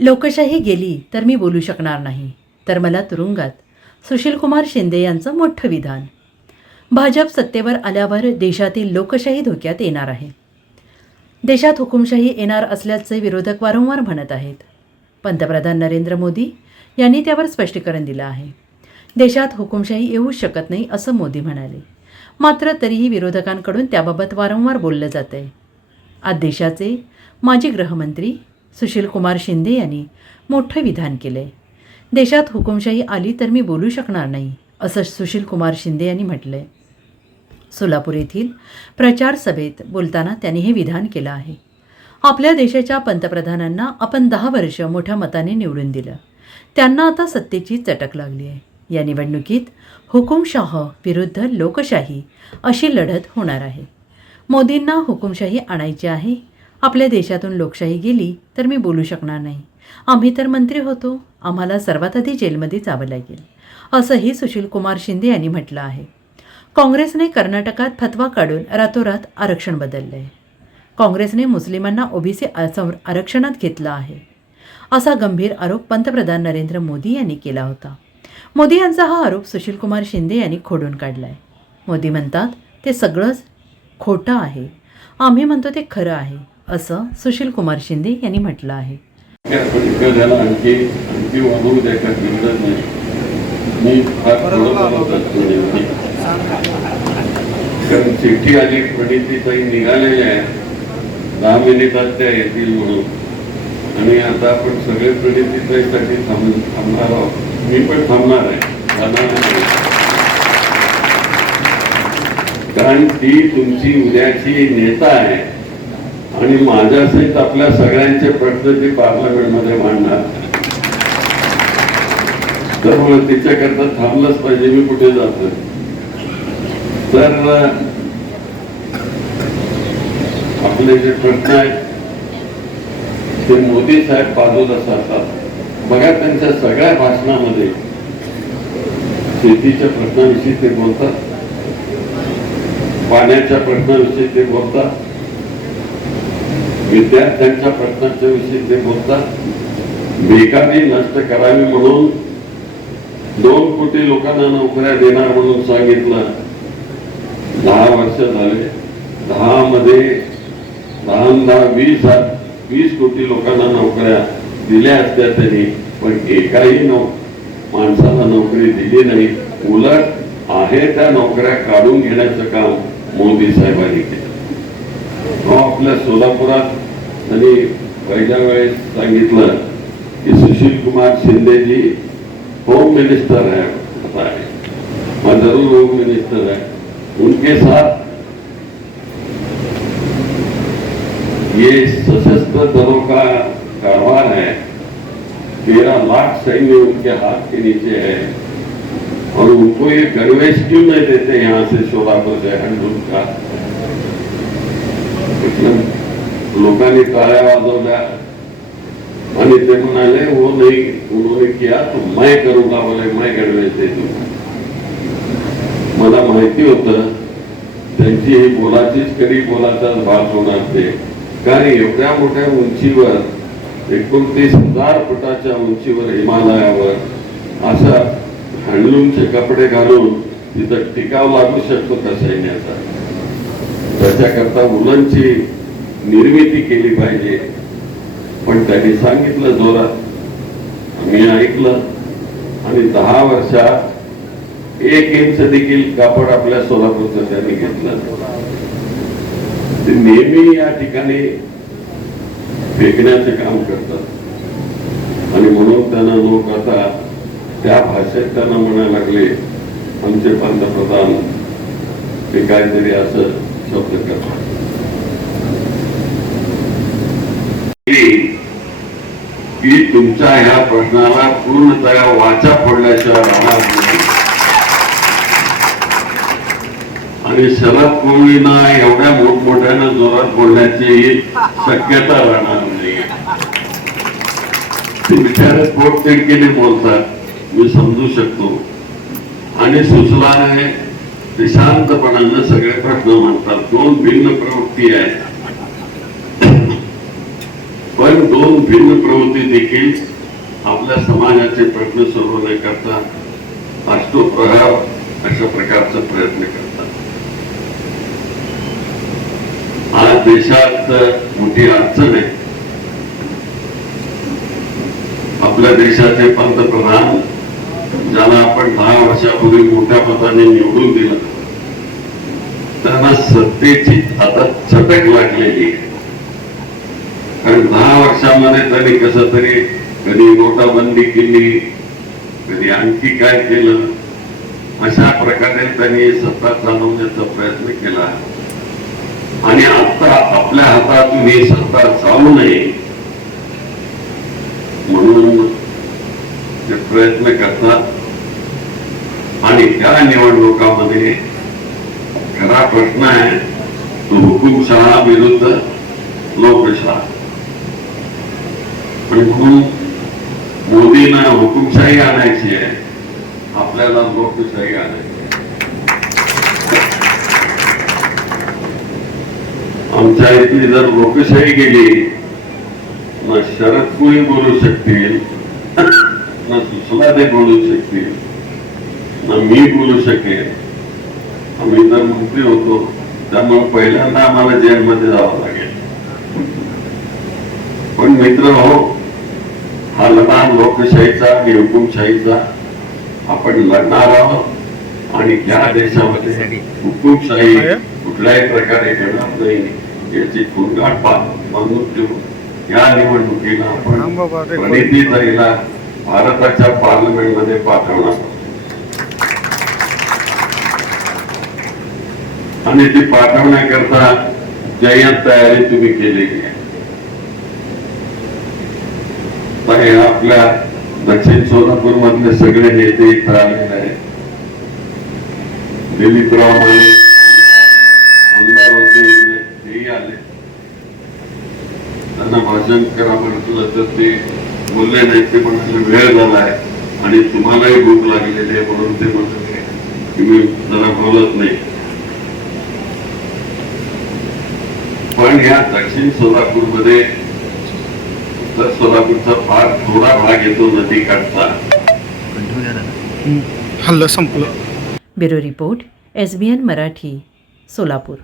लोकशाही गेली तर मी बोलू शकणार नाही. तर मला तुरुंगात सुशीलकुमार शिंदे यांचं मोठं विधान. भाजप सत्तेवर आल्यावर देशातील लोकशाही धोक्यात येणार आहे. देशात हुकुमशाही येणार असल्याचे विरोधक वारंवार म्हणत आहेत. पंतप्रधान नरेंद्र मोदी यांनी त्यावर स्पष्टीकरण दिलं आहे. देशात हुकुमशाही येऊ शकत नाही असं मोदी म्हणाले. मात्र तरीही विरोधकांकडून त्याबाबत वारंवार बोललं जात आहे आज देशाचे माजी गृहमंत्री सुशीलकुमार शिंदे यांनी मोठं विधान केलं आहे देशात हुकुमशाही आली तर मी बोलू शकणार नाही असं सुशीलकुमार शिंदे यांनी म्हटलं आहे सोलापूर येथील प्रचार सभेत बोलताना त्यांनी हे विधान केलं आहे. आपल्या देशाच्या पंतप्रधानांना आपण दहा वर्ष मोठ्या मताने निवडून दिलं. त्यांना आता सत्तेची चटक लागली आहे. या निवडणुकीत हुकुमशाह विरुद्ध लोकशाही अशी लढत होणार आहे. मोदींना हुकुमशाही आणायची आहे आपल्या देशातून लोकशाही गेली तर मी बोलू शकणार नाही. आम्ही तर मंत्री होतो. आम्हाला सर्वात आधी जेलमध्ये जावं लागेल. असंही सुशील कुमार शिंदे यांनी म्हटलं आहे. काँग्रेसने कर्नाटकात फतवा काढून रातोरात आरक्षण बदललं आहे काँग्रेसने मुस्लिमांना ओबीसी आरक्षणात घेतलं आहे. असा गंभीर आरोप पंतप्रधान नरेंद्र मोदी यांनी केला होता. मोदी यांचा हा आरोप सुशीलकुमार शिंदे यांनी खोडून काढला आहे मोदी म्हणतात ते सगळंच खोटं आहे. आम्ही म्हणतो ते खरं आहे. असं सुशीलकुमार शिंदे यांनी म्हटलं आहे. कारण चिठ्ठी आली प्रणितीताई निघालेल्या आहे. दहा मिनिटात त्या येतील म्हणून. आणि आता आपण सगळे प्रणितीताईसाठी थांब थांबणार आहोत. मी पण थांबणार आहे. कारण ती तुमची उद्याची नेता आहे. आणि माझ्या सहित आपल्या सगळ्यांचे प्रश्न ती पार्लमेंटमध्ये मांडणार त्यामुळे तिच्याकरता थांबलंच पाहिजे मी कुठे जातो? तर आपले जे प्रश्न आहेत ते मोदी साहेब बाजूला असतात. बघा त्यांच्या सगळ्या भाषणामध्ये शेतीच्या प्रश्नाविषयी ते बोलतात. पाण्याच्या प्रश्नाविषयी ते बोलतात. विद्यार्थ्यांच्या प्रश्नांच्या विषयी ते बोलतात बेकारी नष्ट करावी म्हणून दोन कोटी लोकांना नोकऱ्या देणार म्हणून सांगितलं. दहा वर्ष झाले. दहा मध्ये दहा दहा वीस वीस कोटी लोकांना नोकऱ्या दिल्या असत्या त्यांनी पण एकाही नो माणसाला नोकरी दिली नाही. उलट आहे त्या नोकऱ्या काढून घेण्याचं काम मोदी साहेबांनी केलं. आपल्या सोलापुरात त्यांनी पहिल्या वेळेस सांगितलं की सुशील कुमार शिंदेजी होम मिनिस्टर है ज़रूर होम मिनिस्टर है उनके साथ ये सशस्त्र दलों का कारोबार है, तेरह लाख सैन्य उनके हाथ के नीचे है, और उनको ये गणवेश क्यों नहीं देते यहाँ से सोलापुर से का मतलब लोकांनी टाळ्या वाजवल्या. आणि ते म्हणाले वो नाही उन्होंने किया तो मैं करूंगा बोले मैं घडवायचे मला माहिती होत त्यांची ही बोलाचीच कधी बोलाचाच भाग होणार ते कारण एवढ्या मोठ्या उंचीवर एकोणतीस हजार फुटाच्या उंचीवर हिमालयावर असा हँडलूमचे कपडे घालून तिथं टिकाव लागू शकतो का सैन्याचा? त्याच्याकरता मुलांची निर्मिती केली पाहिजे. पण त्यांनी सांगितलं जोरात मी ऐकलं आणि दहा वर्षात एक इंच देखील कापड आपल्या सोलापूरचं त्यांनी घेतलं ते नेहमी या ठिकाणी फेकण्याचे काम करतात. आणि म्हणून त्यांना लोक आता त्या भाषेत त्यांना म्हणायला लागले आमचे पंतप्रधान ते काहीतरी असं शब्द करतात की तुमच्या ह्या प्रश्नाला पूर्णतया वाचा फोडल्याशिवाय राहणार नाही. आणि शरद कोविंदना एवढ्या मोठमोठ्यानं जोरात बोलण्याची शक्यता राहणार नाही. ते बिचारे पोटतिडकीने बोलतात. मी समजू शकतो. आणि सुचलाने ते शांतपणानं सगळे प्रश्न म्हणतात दोन भिन्न प्रवृत्ती आहेत. पण दोन दोन भिन्न प्रवृत्ती देखील आपल्या समाजाचे प्रश्न सोडवण्याकरता अष्टोप्रहार अशा प्रकारचा प्रयत्न करतात. आज देशात मोठी अडचण आहे. आपल्या देशाचे पंतप्रधान ज्याला आपण दहा वर्षापूर्वी मोठ्या मताने निवडून दिलं त्यांना सत्तेची आता चटक लागलेली आहे. कारण दहा वर्षामध्ये त्यांनी कस तरी कधी नोटाबंदी केली कधी आणखी काय केलं अशा प्रकारे त्यांनी सत्ता चालवण्याचा प्रयत्न केला. आणि आता आपल्या हातातून ही सत्ता चालू नये म्हणून ते प्रयत्न करतात. आणि त्या निवडणुकामध्ये खरा प्रश्न आहे तो हुकुमशहा विरुद्ध लोकशाह. पण म्हणून मोदींना हुकुमशाही आणायची आहे आपल्याला लोकशाही आणायची आमच्या इथली जर लोकशाही गेली ना शरद कोणी बोलू शकतील? ना सुषमादे बोलू शकतील ना मी बोलू शकेन आम्ही तर मंत्री होतो त्यामुळे पहिल्यांदा आम्हाला जेलमध्ये जावं लागेल पण मित्र हो हा लढा लोकशाहीचा आणि हुकुमशाहीचा आपण लढणार आहोत आणि या देशामध्ये हुकुमशाही कुठल्याही प्रकारे घडणार नाही याची खुणगाठ बांधून ठेवून या निवडणुकीला आपण प्रणितीताईला भारताच्या पार्लमेंटमध्ये पाठवणार आणि ती पाठवण्याकरता जयंत तयारी तुम्ही केलेली आहे. हे आपल्या दक्षिण सोलापूर मधले सगळे नेते इथं आलेले आहेत. दिलीपराव माने आमदार होते तेही आले. त्यांना भाषण करा म्हटलं तर ते बोलले नाही ते म्हणाले वेळ झालाय आणि तुम्हालाही भूक लागलेली आहे म्हणून ते म्हणाले की मी जरा बोलत नाही. पण या दक्षिण सोलापूरमध्ये उत्तर सोलापूरचा फार थोडा भाग येतो नदी काठचा हल्लं संपलं. Bureau report S B N Marathi Solapur.